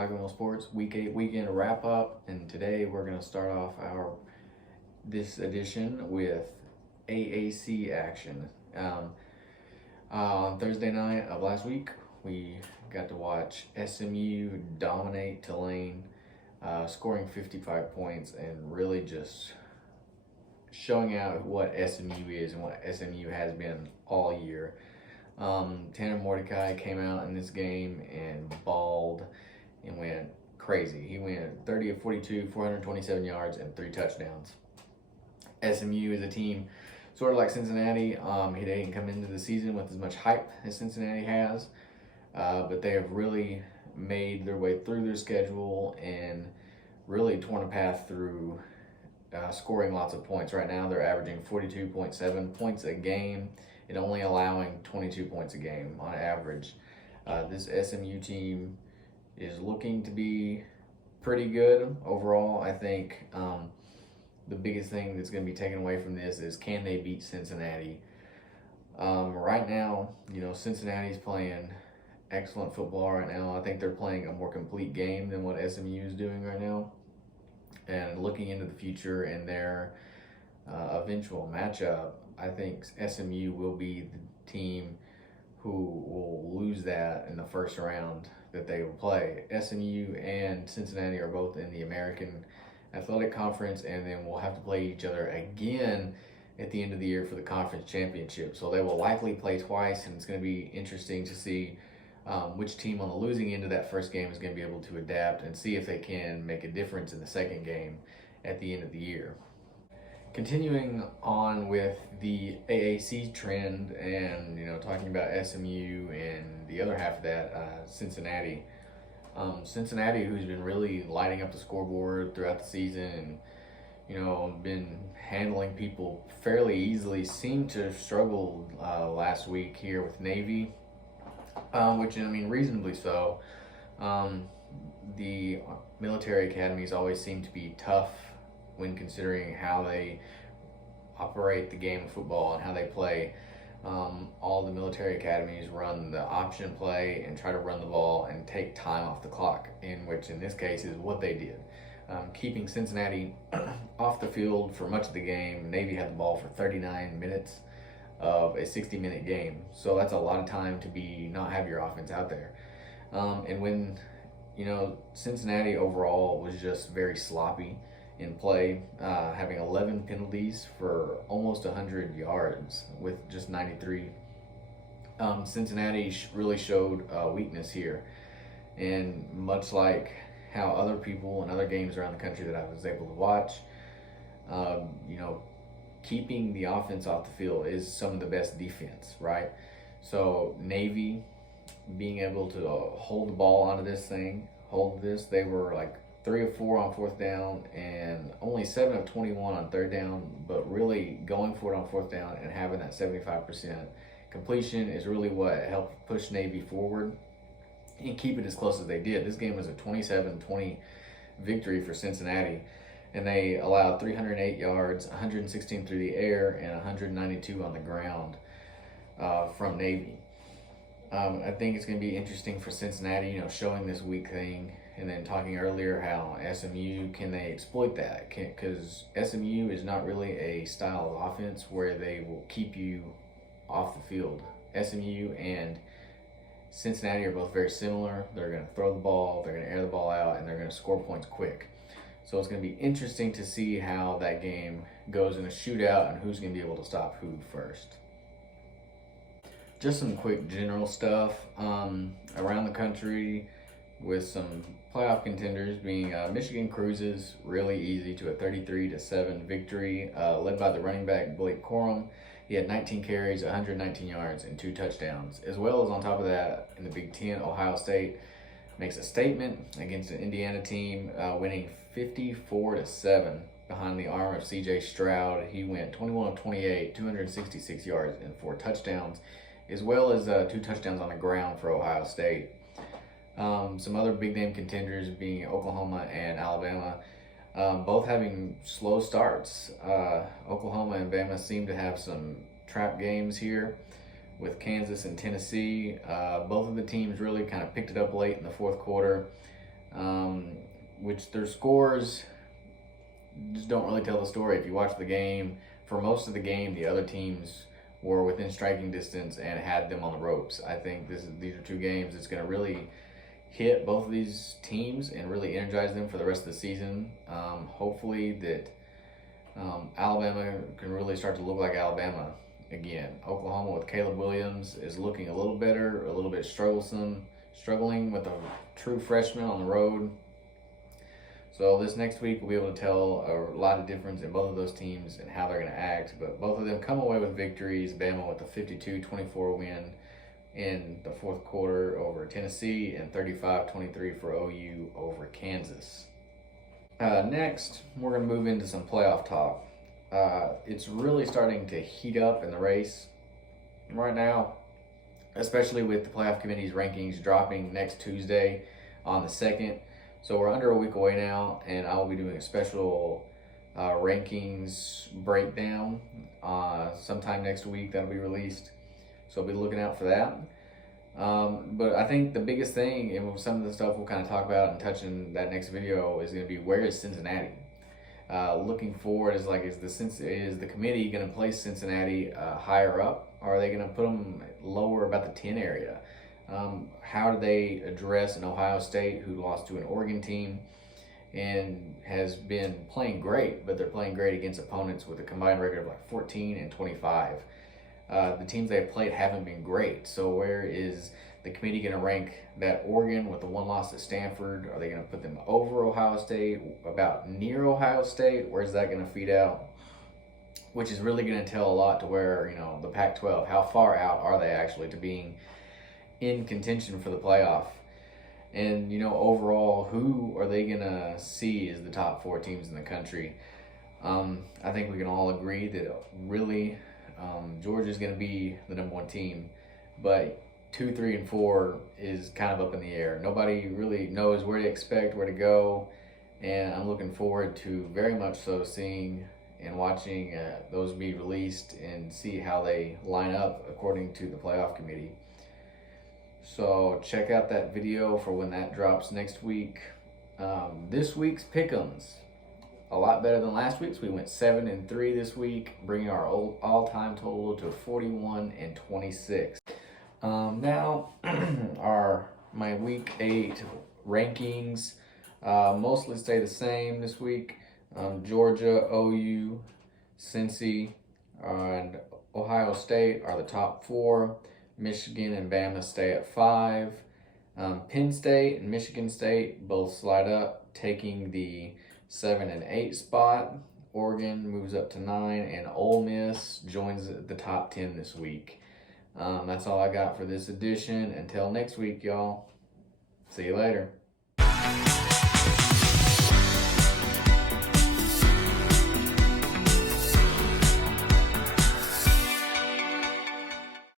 Wagon Wheel Sports Week 8 weekend wrap up, and today we're going to start off this edition with AAC action. On Thursday night of last week, we got to watch SMU dominate Tulane, scoring 55 points and really just showing out what SMU is and what SMU has been all year. Tanner Mordecai came out in this game and balled and went crazy. He went 30 of 42, 427 yards, and 3 touchdowns. SMU is a team sort of like Cincinnati. They didn't come into the season with as much hype as Cincinnati has, but they have really made their way through their schedule and really torn a path through scoring lots of points. Right now, they're averaging 42.7 points a game and only allowing 22 points a game on average. This SMU team is looking to be pretty good overall. I think the biggest thing that's going to be taken away from this is, can they beat Cincinnati? Right now, Cincinnati's playing excellent football right now. I think they're playing a more complete game than what SMU is doing right now. And looking into the future and their eventual matchup, I think SMU will be the team who will lose that in the first round that they will play. SMU and Cincinnati are both in the American Athletic Conference, and then we'll have to play each other again at the end of the year for the conference championship. So they will likely play twice, and it's going to be interesting to see which team on the losing end of that first game is going to be able to adapt and see if they can make a difference in the second game at the end of the year. Continuing on with the AAC trend and talking about SMU and the other half of that, Cincinnati. Cincinnati, who's been really lighting up the scoreboard throughout the season and been handling people fairly easily, seemed to struggle last week here with Navy, which reasonably so. The military academies always seem to be tough when considering how they operate the game of football and how they play. All the military academies run the option play and try to run the ball and take time off the clock, which in this case is what they did. Keeping Cincinnati off the field for much of the game. Navy had the ball for 39 minutes of a 60-minute game, so that's a lot of time to not have your offense out there. And when Cincinnati overall was just very sloppy in play, having 11 penalties for almost 100 yards with just 93. Cincinnati really showed weakness here, and much like how other people and other games around the country that I was able to watch, keeping the offense off the field is some of the best defense, right? So Navy being able to hold the ball onto this thing, they were like 3 of 4 on fourth down and only 7 of 21 on third down, but really going for it on fourth down and having that 75% completion is really what helped push Navy forward and keep it as close as they did. This game was a 27-20 victory for Cincinnati, and they allowed 308 yards, 116 through the air, and 192 on the ground from Navy. I think it's going to be interesting for Cincinnati, showing this weak thing, and then talking earlier how SMU, can they exploit that? Because SMU is not really a style of offense where they will keep you off the field. SMU and Cincinnati are both very similar. They're going to throw the ball, they're going to air the ball out, and they're going to score points quick. So it's going to be interesting to see how that game goes in a shootout and who's going to be able to stop who first. Just some quick general stuff around the country with some playoff contenders being Michigan cruises really easy to a 33-7 victory, led by the running back Blake Corum. He had 19 carries, 119 yards, and 2 touchdowns. As well as on top of that, in the Big Ten, Ohio State makes a statement against an Indiana team, winning 54-7 behind the arm of C.J. Stroud. He went 21 of 28, 266 yards, and 4 touchdowns, as well as 2 touchdowns on the ground for Ohio State. Some other big name contenders being Oklahoma and Alabama, both having slow starts. Oklahoma and Bama seem to have some trap games here with Kansas and Tennessee. Both of the teams really kind of picked it up late in the fourth quarter. which their scores just don't really tell the story. If you watch the game, for most of the game, the other teams were within striking distance and had them on the ropes. I think these are two games that's going to really hit both of these teams and really energize them for the rest of the season. Hopefully that Alabama can really start to look like Alabama again. Oklahoma with Caleb Williams is looking a little better, a little bit struggling with a true freshman on the road. So this next week we'll be able to tell a lot of difference in both of those teams and how they're going to act. But both of them come away with victories. Bama with a 52-24 win in the fourth quarter over Tennessee, and 35-23 for OU over Kansas. Next, we're going to move into some playoff talk. It's really starting to heat up in the race right now, especially with the playoff committee's rankings dropping next Tuesday on the 2nd. So we're under a week away now, and I will be doing a special rankings breakdown sometime next week that'll be released. So be looking out for that. But I think the biggest thing, and some of the stuff we'll kind of talk about and touch in that next video, is going to be, where is Cincinnati? Looking forward, is the committee going to place Cincinnati higher up, or are they going to put them lower, about the 10 area? How do they address an Ohio State who lost to an Oregon team and has been playing great, but they're playing great against opponents with a combined record of like 14 and 25. The teams they've played haven't been great. So where is the committee going to rank that Oregon with the one loss at Stanford? Are they going to put them over Ohio State, about near Ohio State? Where's that going to feed out? Which is really going to tell a lot to where, the Pac-12, how far out are they actually to being in contention for the playoff? And, overall, who are they going to see as the top 4 teams in the country? I think we can all agree that really Georgia's going to be the number 1 team, but 2, 3, and 4 is kind of up in the air. Nobody really knows where to expect, where to go, and I'm looking forward to very much so seeing and watching those be released and see how they line up according to the playoff committee. So check out that video for when that drops next week. This week's pick'ems, a lot better than last week's. We went 7-3 this week, bringing our all-time total to 41-26. Now, my week 8 rankings mostly stay the same this week. Georgia, OU, Cincy, and Ohio State are the top 4. Michigan and Bama stay at 5. Penn State and Michigan State both slide up, taking the 7 and 8 spot. Oregon moves up to 9, and Ole Miss joins the top 10 this week. That's all I got for this edition. Until next week, y'all. See you later.